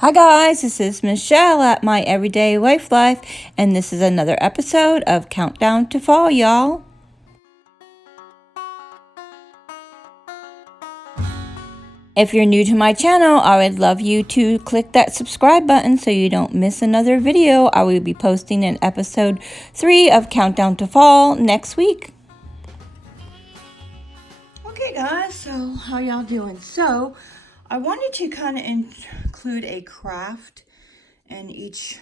Hi guys, this is Michelle at My Everyday Wife Life, and this is another episode of Countdown to Fall, y'all. If you're new to my channel, I would love you to click that subscribe button so you don't miss another video. I will be posting in episode 3 of Countdown to Fall next week. Okay guys, so how y'all doing? So I wanted to kind of include a craft in each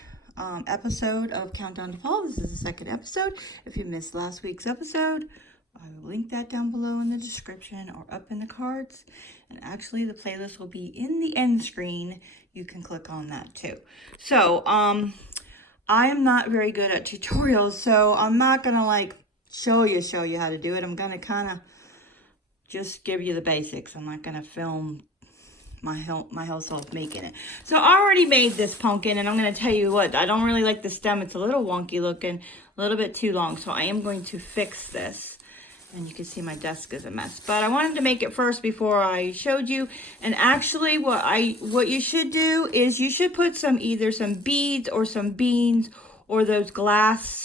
episode of Countdown to Fall. This is the second episode. If you missed last week's episode, I will link that down below in the description or up in the cards. And actually the playlist will be in the end screen. You can click on that too. So I am not very good at tutorials, so I'm not gonna like show you how to do it. I'm gonna kind of just give you the basics. I'm not gonna film my whole self making it. So I already made this pumpkin, and I'm going to tell you what, I don't really like the stem. It's a little wonky looking, a little bit too long. So I am going to fix this, and you can see my desk is a mess. But I wanted to make it first before I showed you. And actually what you should do is you should put either some beads or some beans or those glass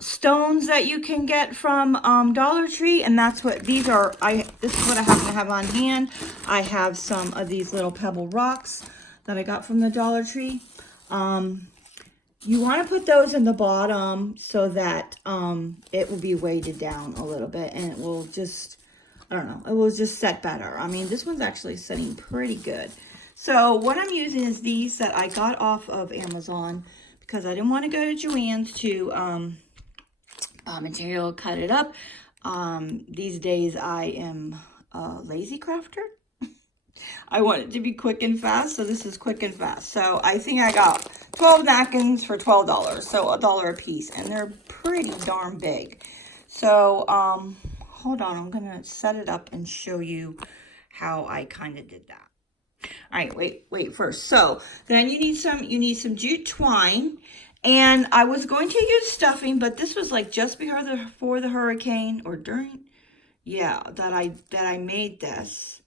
stones that you can get from Dollar Tree, and that's what these are. This is what I happen to have on hand. I have some of these little pebble rocks that I got from the Dollar Tree. You want to put those in the bottom so that it will be weighted down a little bit, and it will just, I don't know, it will just set better. I mean, this one's actually setting pretty good. So what I'm using is these that I got off of Amazon because I didn't want to go to Joann's to material, cut it up. These days I am a lazy crafter. I want it to be quick and fast, so this is quick and fast. So I think I got 12 napkins for $12, so $1 a piece, and they're pretty darn big. So hold on, I'm gonna set it up and show you how I kind of did that. All right, wait first. So then you need some jute twine. And I was going to use stuffing, but this was like just before the hurricane or during, yeah, that I made this.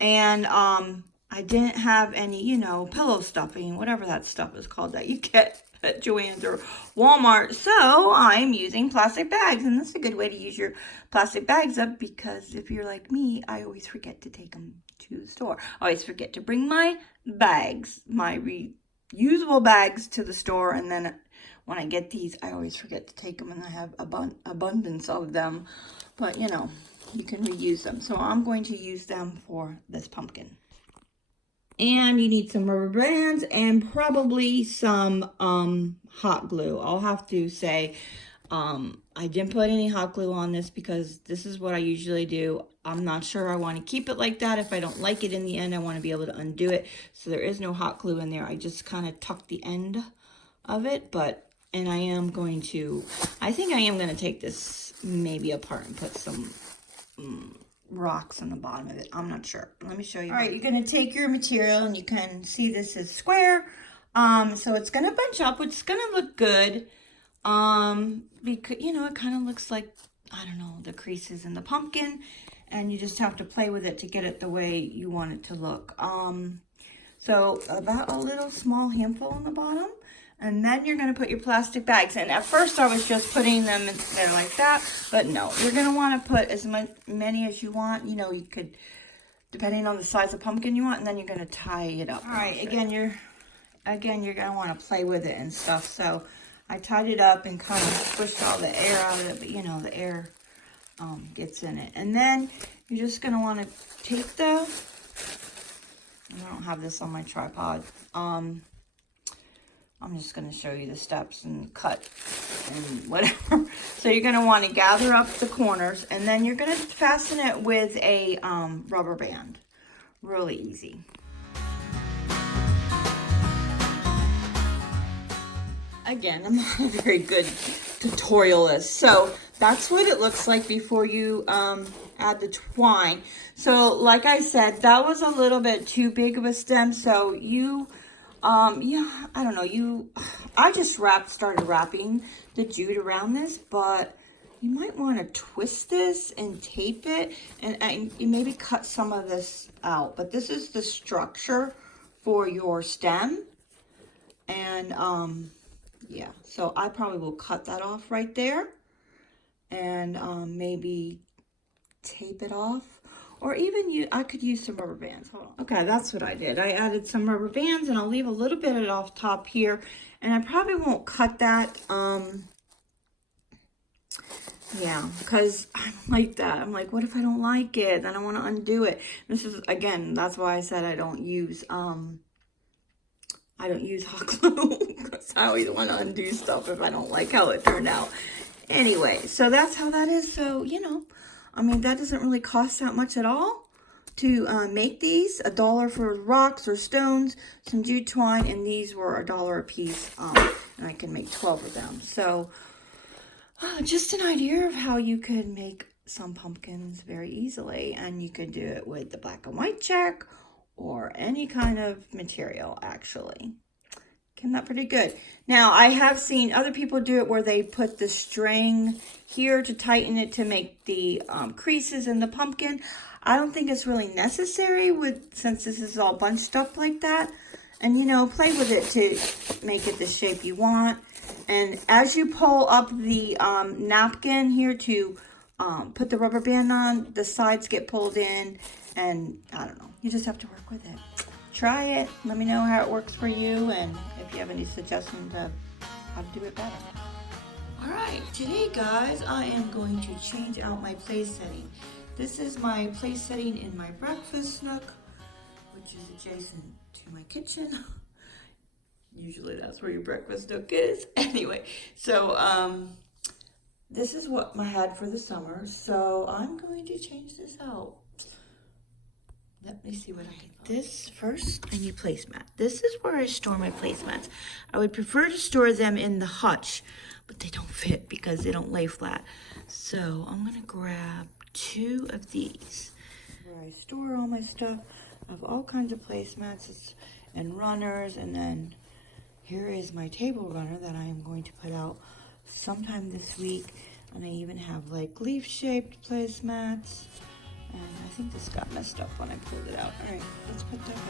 And I didn't have any, pillow stuffing, whatever that stuff is called that you get at Joann's or Walmart. So I'm using plastic bags, and that's a good way to use your plastic bags up, because if you're like me, I always forget to take them to the store. I always forget to bring my bags, my reusable bags to the store, and then when I get these, I always forget to take them, and I have abundance of them. But you can reuse them. So I'm going to use them for this pumpkin. And you need some rubber bands and probably some hot glue. I'll have to say, I didn't put any hot glue on this because this is what I usually do. I'm not sure I want to keep it like that. If I don't like it in the end, I want to be able to undo it. So there is no hot glue in there. I just kind of tucked the end of it. And I am going to, I think I am going to take this maybe apart and put some rocks on the bottom of it. I'm not sure. Let me show you. All right, you're going to take your material, and you can see this is square. So it's going to bunch up, which is going to look good. Because, it kind of looks like, I don't know, the creases in the pumpkin, and you just have to play with it to get it the way you want it to look. So about a little small handful on the bottom, and then you're going to put your plastic bags in. At first I was just putting them in there like that, but no, you're going to want to put as many as you want. You could, depending on the size of pumpkin you want, and then you're going to tie it up. All right, again, you're going to want to play with it and stuff. So I tied it up and kind of pushed all the air out of it, but the air gets in it. And then you're just going to want to take I don't have this on my tripod. I'm just going to show you the steps and cut and whatever. So you're going to want to gather up the corners, and then you're going to fasten it with a rubber band. Really easy. Again, I'm not a very good tutorialist. So that's what it looks like before you add the twine. So like I said, that was a little bit too big of a stem. So I don't know, I just started wrapping the jute around this, but you might want to twist this and tape it, and you maybe cut some of this out. But this is the structure for your stem. And yeah, so I probably will cut that off right there and maybe tape it off, or even I could use some rubber bands. Hold on. Okay, that's what I did. I added some rubber bands, and I'll leave a little bit of it off top here, and I probably won't cut that. Yeah, because I'm like that. I'm like, what if I don't like it? Then I want to undo it. This is, again, that's why I said I don't use hot glue, because I always want to undo stuff if I don't like how it turned out. Anyway, so that's how that is. So, you know, I mean, that doesn't really cost that much at all to make these. $1 for rocks or stones, some jute twine, and these were $1 a piece, and I can make 12 of them. So just an idea of how you could make some pumpkins very easily, and you could do it with the black and white check or any kind of material, actually. Came out pretty good. Now, I have seen other people do it where they put the string here to tighten it to make the creases in the pumpkin. I don't think it's really necessary since this is all bunched up like that. And, you know, play with it to make it the shape you want. And as you pull up the napkin here to put the rubber band on, the sides get pulled in, and I don't know, you just have to work with it. Try it. Let me know how it works for you, and if you have any suggestions of how to do it better. All right, today, guys, I am going to change out my place setting. This is my place setting in my breakfast nook, which is adjacent to my kitchen. Usually that's where your breakfast nook is. Anyway, so this is what I had for the summer. So I'm going to change this out. Let me see what I can find. This first, I need placemat. This is where I store my placemats. I would prefer to store them in the hutch, but they don't fit because they don't lay flat. So I'm gonna grab 2 of these where I store all my stuff. I have all kinds of placemats and runners, and then here is my table runner that I am going to put out sometime this week. And I even have like leaf-shaped placemats. And I think this got messed up when I pulled it out. All right, let's put that back.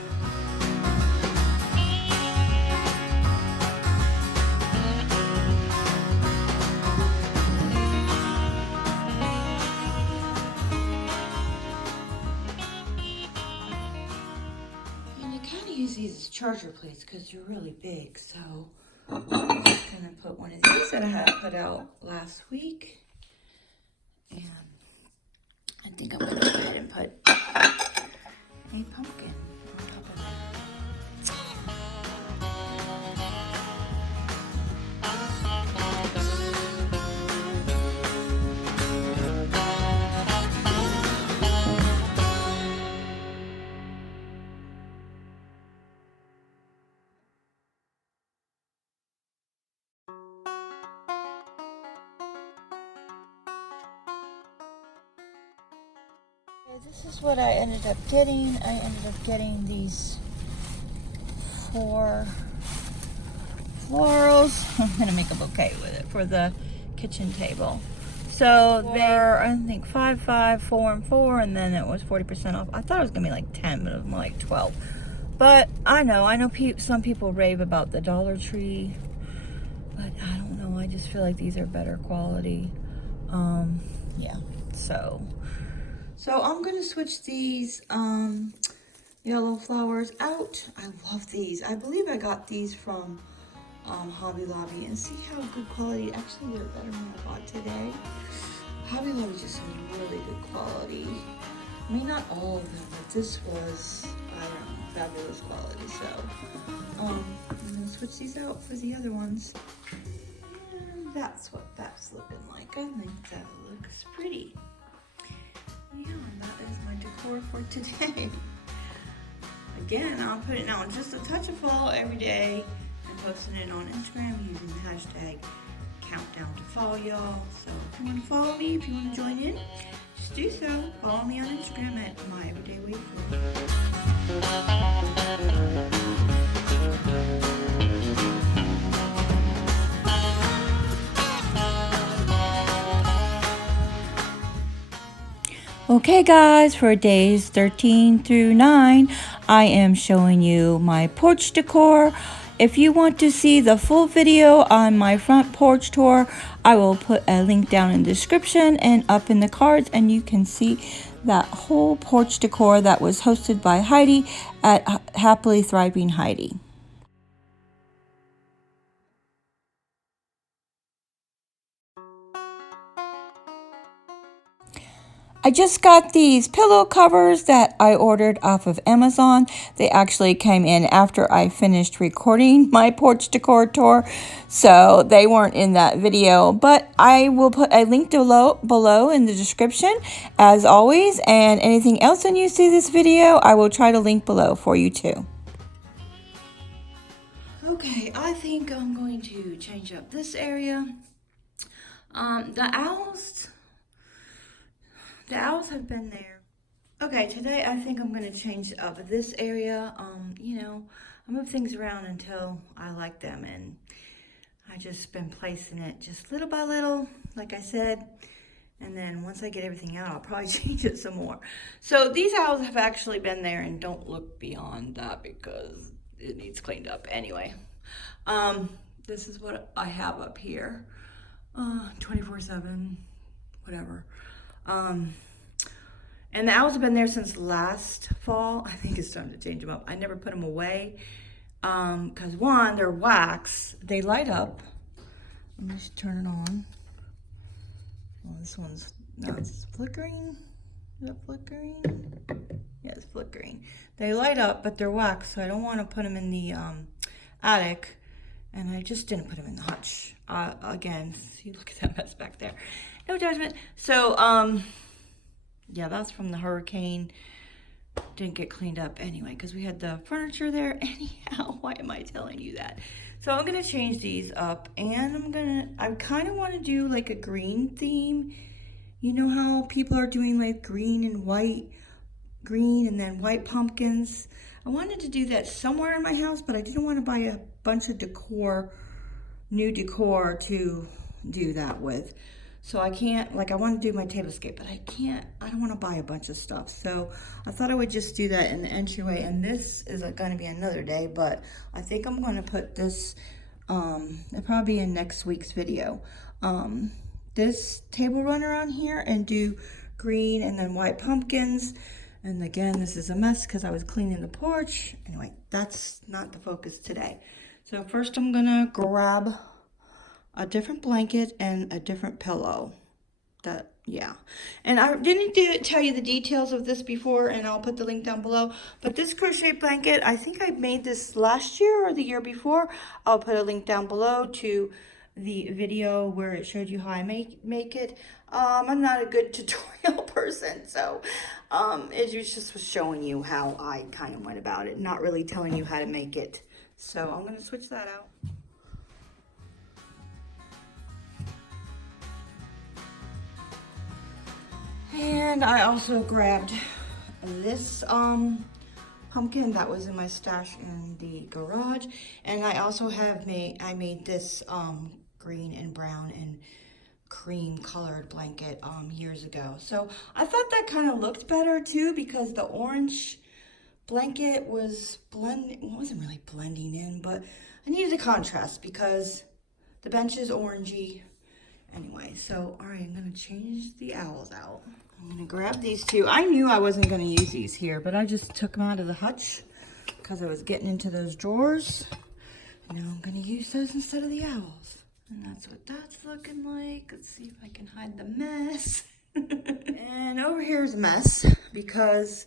And you kind of use these as charger plates because they're really big. So I'm just going to put one of these that I had put out last week. And I think I'm going to go ahead and put a pumpkin on top of that. This is what I ended up getting. I ended up getting these 4 florals. I'm going to make a bouquet with it for the kitchen table. So they're, I think, 5, 5, 4, and 4, and then it was 40% off. I thought it was going to be like 10, but it was more like 12. But I know some people rave about the Dollar Tree, but I don't know. I just feel like these are better quality. Yeah, So I'm going to switch these yellow flowers out. I love these. I believe I got these from Hobby Lobby. And see how good quality. Actually, they're better than I bought today. Hobby Lobby just some really good quality. I mean, not all of them, but this was, I don't know, fabulous quality. So I'm going to switch these out for the other ones. And that's what that's looking like. I think that looks pretty. Yeah, that is my decor for today. Again, I'll put it out just a touch of fall every day and posting it on Instagram using the hashtag countdown to fall, y'all. So if you want to follow me, if you want to join in, just do so. Follow me on Instagram at MyEveryDayWifeLife. Okay, guys, for days 13 through 9, I am showing you my porch decor. If you want to see the full video on my front porch tour, I will put a link down in the description and up in the cards, and you can see that whole porch decor that was hosted by Heidi at Happily Thriving Heidi. I just got these pillow covers that I ordered off of Amazon. They actually came in after I finished recording my porch decor tour, so they weren't in that video, but I will put a link below in the description as always, and anything else when you see this video, I will try to link below for you too. Okay, I think I'm going to change up this area. The owls have been there. Okay, today I think I'm going to change up this area. I move things around until I like them, and I just been placing it just little by little, like I said. And then once I get everything out, I'll probably change it some more. So these owls have actually been there, and don't look beyond that because it needs cleaned up anyway. This is what I have up here. 24/7, whatever. And the owls have been there since last fall. I think it's time to change them up. I never put them away because one, they're wax. They light up. Let me just turn it on. Well, this one's, no, it's flickering. Is it flickering? Yeah, it's flickering. They light up, but they're wax, so I don't want to put them in the attic. And I just didn't put them in the hutch. Again, see, look at that mess back there. No judgment. So, yeah, that's from the hurricane. Didn't get cleaned up anyway because we had the furniture there anyhow. Why am I telling you that? So I'm going to change these up, and I kind of want to do like a green theme. You know how people are doing like green and white, green and then white pumpkins. I wanted to do that somewhere in my house, but I didn't want to buy a bunch of new decor to do that with. So I can't, like I want to do my tablescape, but I don't want to buy a bunch of stuff. So I thought I would just do that in the entryway, and this is going to be another day, but I think I'm going to put this, it'll probably be in next week's video, this table runner on here and do green and then white pumpkins. And again, this is a mess because I was cleaning the porch. Anyway, that's not the focus today. So first I'm going to grab a different blanket and a different pillow. Yeah. And I didn't tell you the details of this before, and I'll put the link down below. But this crochet blanket, I think I made this last year or the year before. I'll put a link down below to the video where it showed you how I make it. I'm not a good tutorial person, so it just was showing you how I kind of went about it, not really telling you how to make it. So I'm going to switch that out. And I also grabbed this pumpkin that was in my stash in the garage, and I also made this green and brown and cream colored blanket years ago. So I thought that kind of looked better too because the orange blanket was wasn't really blending in, but I needed a contrast because the bench is orangey. Anyway, so all right, I'm gonna change the owls out. I'm gonna grab these two. I knew I wasn't gonna use these here, but I just took them out of the hutch because I was getting into those drawers. And now I'm gonna use those instead of the owls. And that's what that's looking like. Let's see if I can hide the mess. And over here is a mess because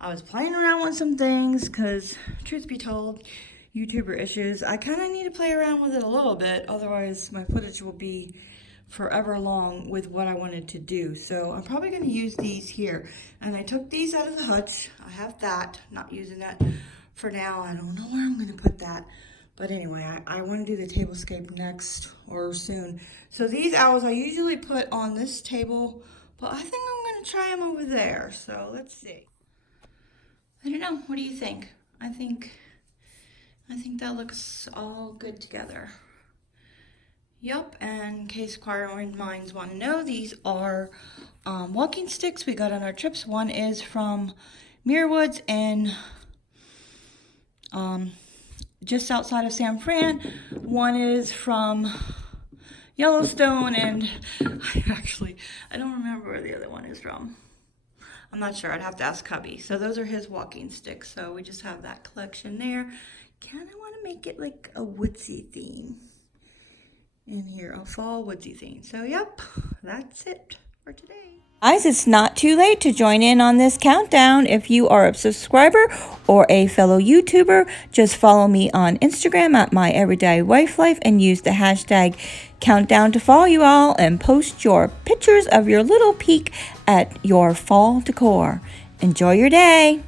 I was playing around with some things because, truth be told, YouTuber issues, I kind of need to play around with it a little bit. Otherwise, my footage will be forever long with what I wanted to do. So I'm probably going to use these here. And I took these out of the hutch. I have that. Not using that for now. I don't know where I'm going to put that. But anyway, I want to do the tablescape next or soon. So these owls I usually put on this table, but I think I'm going to try them over there. So let's see. I don't know. What do you think? I think that looks all good together. Yup, and in case inquiring minds want to know, these are walking sticks we got on our trips. One is from Mirrorwoods in just outside of San Fran. One is from Yellowstone, and I don't remember where the other one is from. I'm not sure. I'd have to ask hubby. So those are his walking sticks. So we just have that collection there. Kind of want to make it like a woodsy theme in here, a fall woodsy theme. So yep, that's it for today. Guys, it's not too late to join in on this countdown. If you are a subscriber or a fellow YouTuber, just follow me on Instagram at MyEveryDayWifeLife and use the hashtag countdown to fall, you all, and post your pictures of your little peek at your fall decor. Enjoy your day.